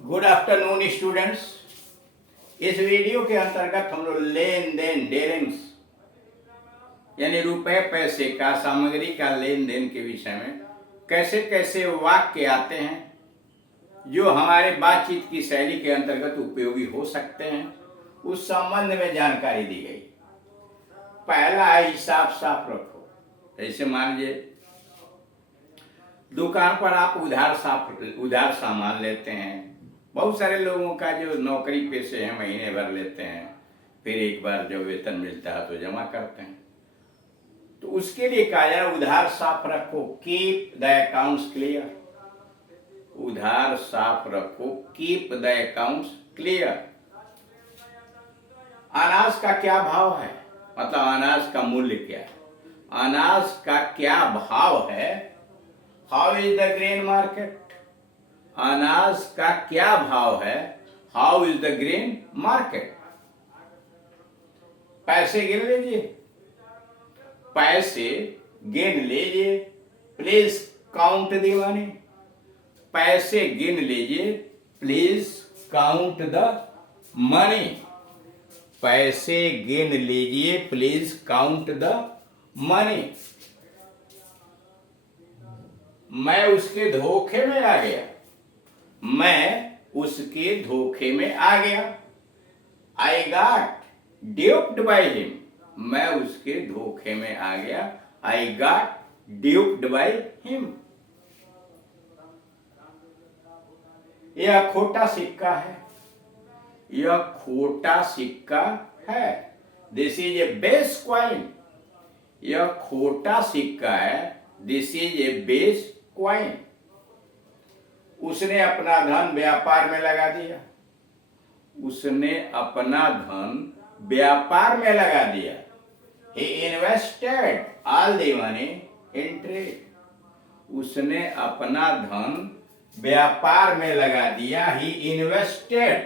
Good afternoon students. इस video के अंतर्गत हम लोग लेन देन डीलिंग्स यानी रुपए पैसे का सामग्री का लेन देन के विषय में कैसे कैसे वाक्य आते हैं जो हमारे बातचीत की शैली के अंतर्गत उपयोगी हो सकते हैं, उस संबंध में जानकारी दी गई। पहला है हिसाब साफ रखो। जैसे मान लीजिए दुकान पर आप उधार सामान लेते हैं। बहुत सारे लोगों का जो नौकरी पेशे हैं महीने भर लेते हैं, फिर एक बार जब वेतन मिलता है तो जमा करते हैं। तो उसके लिए कहा जा रहा है उधार साफ रखो, कीप द अकाउंट्स क्लियर। उधार साफ रखो, कीप द अकाउंट्स क्लियर। अनाज का क्या भाव है, मतलब अनाज का मूल्य क्या है, अनाज का क्या भाव है। How is the grain market, अनाज का क्या भाव है, how is the grain market. पैसे गिन लीजिए, पैसे गिन लीजिए, प्लीज काउंट द मनी। पैसे गिन लीजिए, प्लीज काउंट द मनी। पैसे गिन लीजिए, प्लीज काउंट द मनी। मैं उसके धोखे में आ गया, मैं उसके धोखे में आ गया। आई गॉट ड्यूप्ड बाय हिम, मैं उसके धोखे में आ गया। I got ड्यूप्ड by him. यह खोटा सिक्का है, यह खोटा सिक्का है। This is a base coin, यह खोटा सिक्का है। This is a base coin. उसने अपना धन व्यापार में लगा दिया, उसने अपना धन व्यापार में लगा दिया। He invested all the money in trade, उसने अपना धन व्यापार में लगा दिया। He invested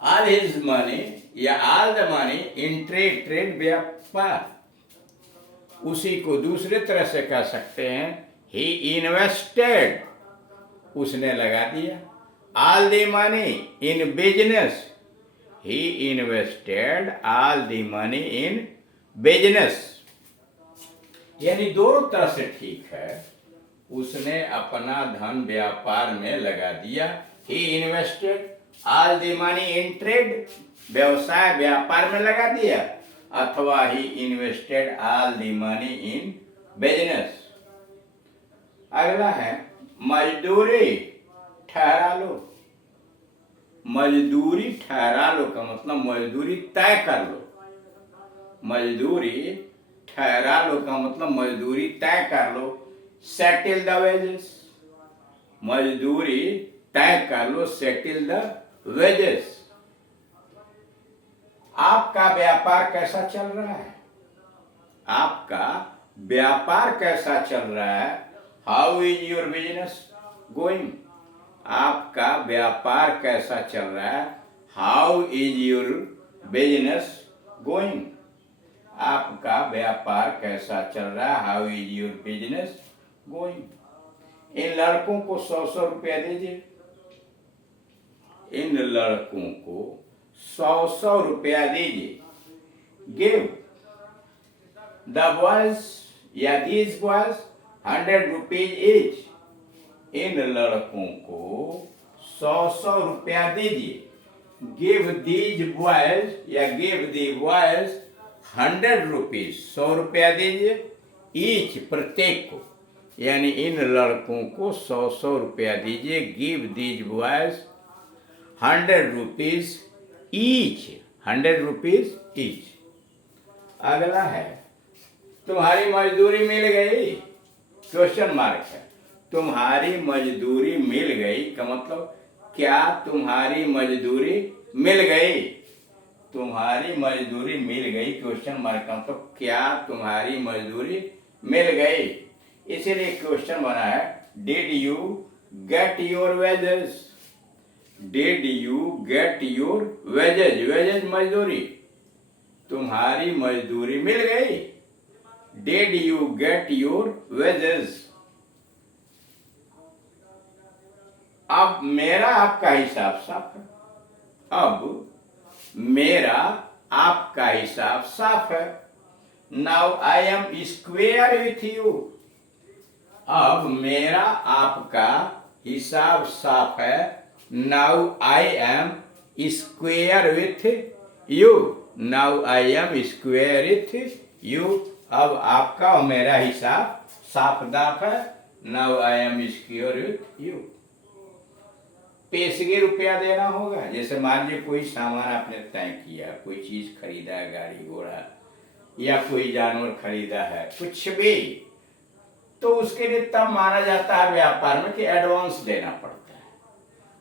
all his money या all the money in trade, trade व्यापार। उसी को दूसरे तरह से कह सकते हैं He invested, उसने लगा दिया। All the money in business, he invested all the money in business। यानी दोनों तरह से ठीक है। उसने अपना धन व्यापार में लगा दिया। He invested all the money in trade, व्यवसाय व्यापार में लगा दिया, अथवा he invested all the money in business। अगला है मजदूरी ठहरा लो। मजदूरी ठहरा लो का मतलब मजदूरी तय कर लो। मजदूरी ठहरा लो का मतलब मजदूरी तय कर लो। सेटिल द वेजेस, मजदूरी तय कर लो। Settle the wages. आपका व्यापार कैसा चल रहा है, आपका व्यापार कैसा चल रहा है। How is your business going, आपका व्यापार कैसा चल रहा है। How is your business going, आपका व्यापार कैसा चल रहा है। How is your business going. इन लड़कों को 100-100 रुपया दीजिए, इन लड़कों को 100-100 रुपया दीजिए। गिव द बॉयज या दीज बॉयज 100 रुपीज ईच, इन लड़कों को 100-100 रुपया दीजिए। गिव दीज बॉयज या गिव दी बॉयज 100 रुपीज, 100 रुपया दीजिए। ईच प्रत्येक को, यानी इन लड़कों को 100-100 रुपया दीजिए। Give these boys 100 rupees each, 100 rupees each. अगला है तुम्हारी मजदूरी मिल गई, क्वेश्चन मार्क है। तुम्हारी मजदूरी मिल गई का मतलब क्या तुम्हारी मजदूरी मिल गई। तुम्हारी मजदूरी मिल गई, क्वेश्चन मार्क का मतलब क्या तुम्हारी मजदूरी मिल गई। इसीलिए क्वेश्चन बना है did you get your wages, did you get your wages. Wages मजदूरी, तुम्हारी मजदूरी मिल गई। Did you get your wages. अब मेरा आपका हिसाब साफ है। अब मेरा आपका हिसाब साफ है। Now I am square with you. अब मेरा आपका हिसाब साफ है। Now I am square with you. Now I am square with you. अब आपका और मेरा हिसाब साफ दाफ है। Now I am square with you. पेशगी रुपया देना होगा। जैसे मान लीजिए कोई सामान आपने तय किया, कोई चीज खरीदा है, गाड़ी घोड़ा या कोई जानवर खरीदा है, कुछ भी, तो उसके लिए तब माना जाता है व्यापार में कि एडवांस देना पड़ता है।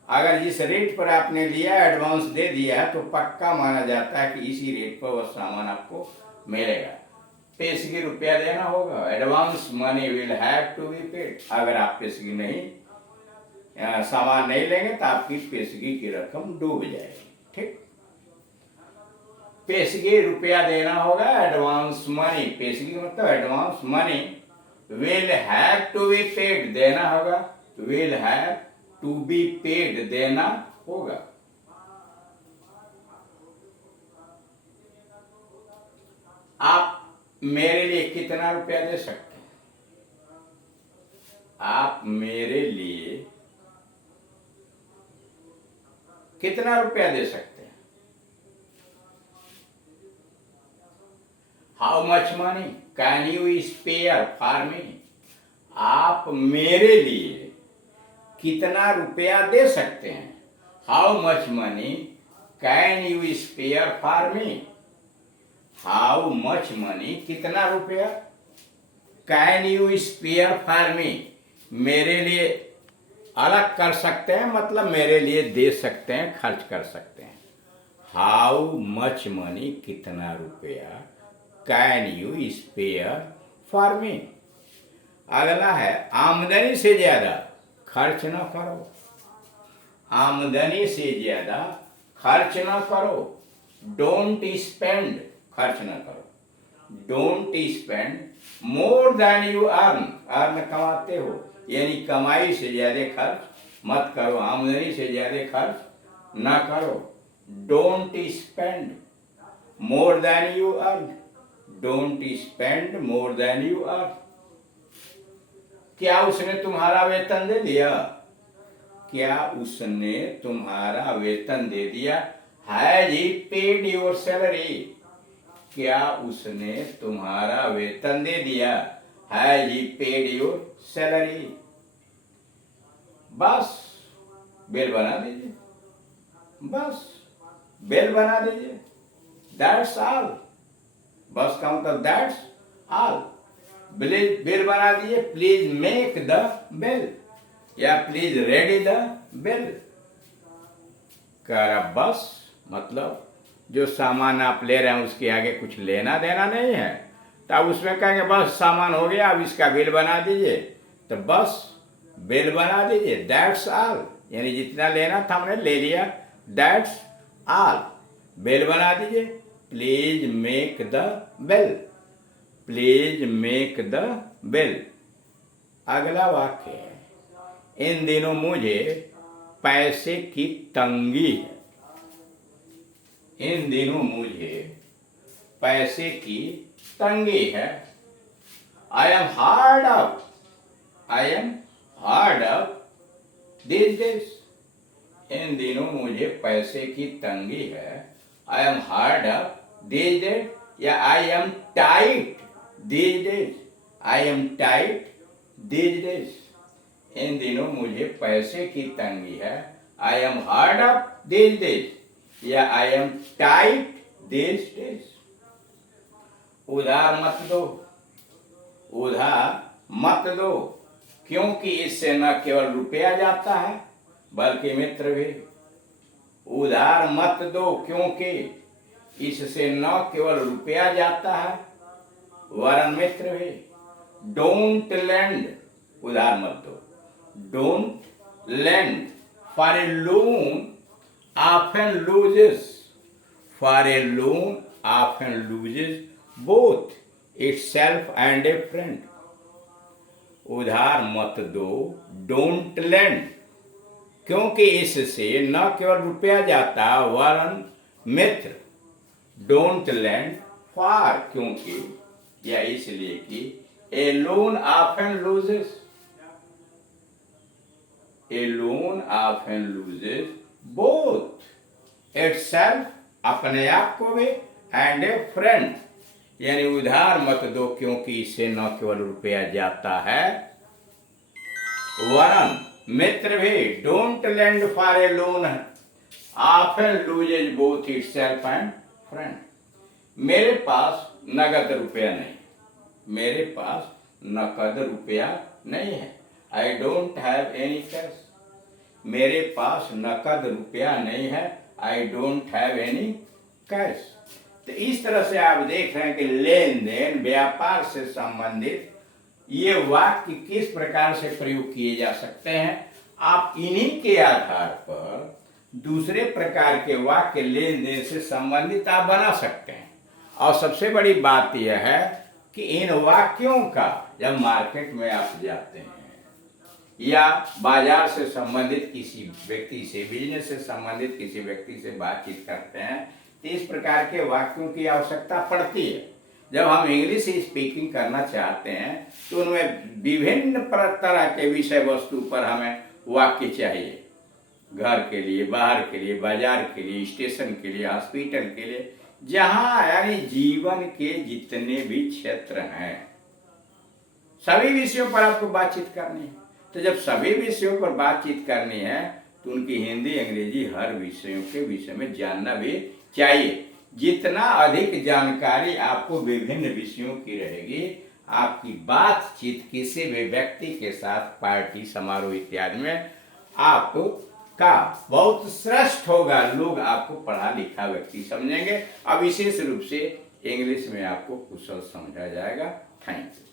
अगर जिस रेट पर आपने लिया एडवांस दे दिया है तो पक्का माना जाता है कि इसी रेट पर वह सामान आपको मिलेगा। पेशगी रुपया देना होगा। Advance money will have to be paid. अगर आप पेशगी नहीं सामान नहीं लेंगे तो आपकी पेशगी की रकम डूब जाएगी। ठीक, पेशगी रुपया देना होगा। एडवांस मनी, पेशगी मतलब advance money, will have to be paid देना होगा। Will have to be paid देना होगा। आप मेरे लिए कितना रुपया दे सकते हैं? आप मेरे लिए कितना रुपया दे सकते हैं? How much money can you spare for me? आप मेरे लिए कितना रुपया दे सकते हैं? How much money can you spare for me? How much money कितना रुपया, can you spare for me मेरे लिए अलग कर सकते हैं, मतलब मेरे लिए दे सकते हैं, खर्च कर सकते हैं। हाउ मच मनी कितना रुपया, can you spare for me. अगला है आमदनी से ज्यादा खर्च न करो। आमदनी से ज्यादा खर्च न करो। डोंट स्पेंड, खर्च न करो। Don't spend more than you earn. Earn कमाते हो यानी कमाई से ज्यादा खर्च मत करो। आमदनी से ज्यादा खर्च न करो। Don't spend more than you earn. Don't spend more than you earn. क्या उसने तुम्हारा वेतन दे दिया? क्या उसने तुम्हारा वेतन दे दिया? Has he paid your salary? क्या उसने तुम्हारा वेतन दे दिया? Has he paid your salary? बस बिल बना दीजिए। बस बिल बना दीजिए। That's all. बस का मतलब दैट्स ऑल। बिल बना दीजिए। प्लीज मेक द बिल या प्लीज रेडी द बिल। कर बस मतलब जो सामान आप ले रहे हैं उसके आगे कुछ लेना देना नहीं है, तो आप उसमें कहेंगे बस सामान हो गया अब इसका बिल बना दीजिए, तो बस बिल बना दीजिए। दैट्स ऑल यानी जितना लेना था हमने ले लिया। That's all. बिल बना दीजिए। Please make the bill. Please make the bill. अगला वाक्य है, इन दिनों मुझे पैसे की तंगी है। इन दिनों मुझे पैसे की तंगी है। I am hard up. I am hard up this days. इन दिनों मुझे पैसे की तंगी है। I am hard up this days या I am tight this days. I am tight this days. इन दिनों मुझे पैसे की तंगी है। I am hard up this days या I am tight this days. उधार मत दो। उधार मत दो क्योंकि इससे न केवल रुपया जाता है बल्कि मित्र भी। उधार मत दो क्योंकि इससे न केवल रुपया जाता है वरन मित्र भी। डोंट लेंड, उधार मत दो। Don't lend for a loan often loses. For a loan often loses both itself and a friend. उधार मत दो। डोंट लेंड क्योंकि इससे न केवल रुपया जाता वरन मित्र डोंट लैंड फार, क्योंकि या इसलिए कि a loan often loses, a loan often loses both itself, अपने आप को भी, एंड ए फ्रेंड, यानी उधार मत दो क्योंकि इससे न केवल रुपया जाता है वरन मित्र भी, don't land for a loan often loses both itself and friend. मेरे पास नगद रुपया नहीं, मेरे पास नकद रुपया नहीं है, I don't have any cash, मेरे पास नकद रुपया नहीं है, I don't have any cash. तो इस तरह से आप देख रहे हैं कि लेन देन, व्यापार से संबंधित ये वाक्य किस प्रकार से प्रयोग किए जा सकते हैं। आप इन्हीं के आधार पर दूसरे प्रकार के वाक्य लेन देन से संबंधित आप बना सकते हैं। और सबसे बड़ी बात यह है कि इन वाक्यों का जब मार्केट में आप जाते हैं या बाजार से संबंधित किसी व्यक्ति से, बिजनेस से संबंधित किसी व्यक्ति से बातचीत करते हैं तो इस प्रकार के वाक्यों की आवश्यकता पड़ती है। जब हम इंग्लिश स्पीकिंग करना चाहते हैं तो उनमें विभिन्न तरह के विषय वस्तु पर हमें वाक्य चाहिए, घर के लिए, बाहर के लिए, बाजार के लिए, स्टेशन के लिए, हॉस्पिटल के लिए, जहां यानी जीवन के जितने भी क्षेत्र हैं सभी विषयों पर आपको बातचीत करनी है। तो जब सभी विषयों पर बातचीत करनी है तो उनकी हिंदी अंग्रेजी हर विषयों के विषय में जानना भी चाहिए। जितना अधिक जानकारी आपको विभिन्न विषयों की रहेगी, आपकी बातचीत किसी भी व्यक्ति के साथ, पार्टी, समारोह इत्यादि में आपका बहुत श्रेष्ठ होगा। लोग आपको पढ़ा लिखा व्यक्ति समझेंगे और विशेष रूप से इंग्लिश में आपको कुशल समझा जाएगा। Thank you.